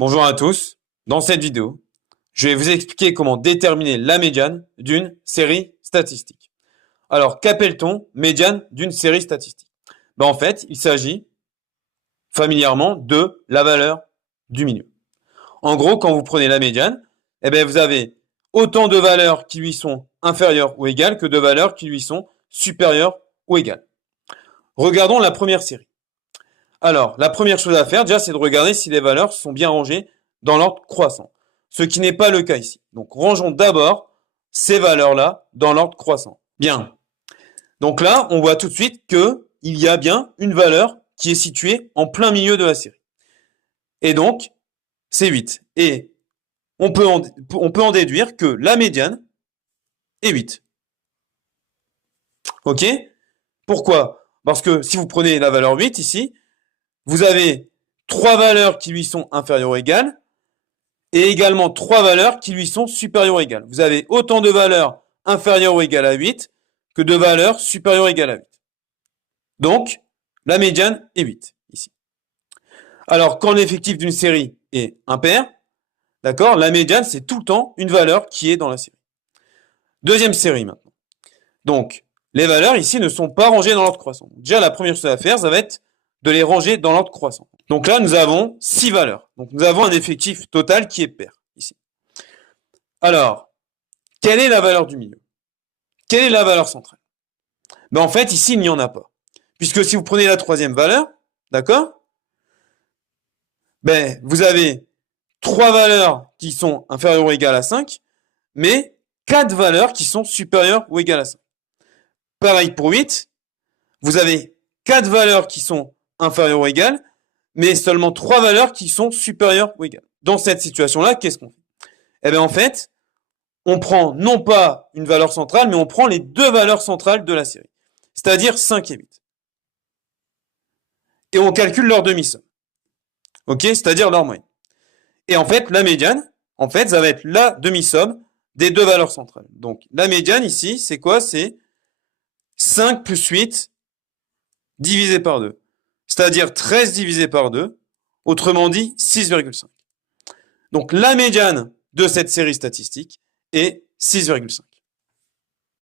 Bonjour à tous. Dans cette vidéo, je vais vous expliquer comment déterminer la médiane d'une série statistique. Alors, qu'appelle-t-on médiane d'une série statistique? En fait, il s'agit familièrement de la valeur du milieu. En gros, quand vous prenez la médiane, vous avez autant de valeurs qui lui sont inférieures ou égales que de valeurs qui lui sont supérieures ou égales. Regardons la première série. Alors, la première chose à faire, déjà, c'est de regarder si les valeurs sont bien rangées dans l'ordre croissant. Ce qui n'est pas le cas ici. Donc, rangeons d'abord ces valeurs-là dans l'ordre croissant. Bien. Donc là, on voit tout de suite qu'il y a bien une valeur qui est située en plein milieu de la série. Et donc, c'est 8. Et on peut en déduire que la médiane est 8. Ok? Pourquoi? Parce que si vous prenez la valeur 8 ici, vous avez 3 valeurs qui lui sont inférieures ou égales, et également 3 valeurs qui lui sont supérieures ou égales. Vous avez autant de valeurs inférieures ou égales à 8 que de valeurs supérieures ou égales à 8. Donc, la médiane est 8 ici. Alors, quand l'effectif d'une série est impair, d'accord, la médiane, c'est tout le temps une valeur qui est dans la série. Deuxième série maintenant. Donc, les valeurs ici ne sont pas rangées dans l'ordre croissant. Déjà, la première chose à faire, ça va être de les ranger dans l'ordre croissant. Donc là, nous avons 6 valeurs. Donc nous avons un effectif total qui est pair, ici. Alors, quelle est la valeur du milieu? Quelle est la valeur centrale? En fait, ici, il n'y en a pas. Puisque si vous prenez la troisième valeur, d'accord, vous avez 3 valeurs qui sont inférieures ou égales à 5, mais 4 valeurs qui sont supérieures ou égales à 5. Pareil pour 8, vous avez 4 valeurs qui sont inférieures ou égales, mais seulement 3 valeurs qui sont supérieures ou égales. Dans cette situation-là, qu'est-ce qu'on fait? En fait, on prend non pas une valeur centrale, mais on prend les deux valeurs centrales de la série, c'est-à-dire 5 et 8. Et on calcule leur demi-somme. Ok, c'est-à-dire leur moyenne. Et en fait, la médiane, en fait, ça va être la demi-somme des deux valeurs centrales. Donc, la médiane ici, c'est quoi? C'est 5 plus 8 divisé par 2. C'est-à-dire 13 divisé par 2, autrement dit 6,5. Donc la médiane de cette série statistique est 6,5.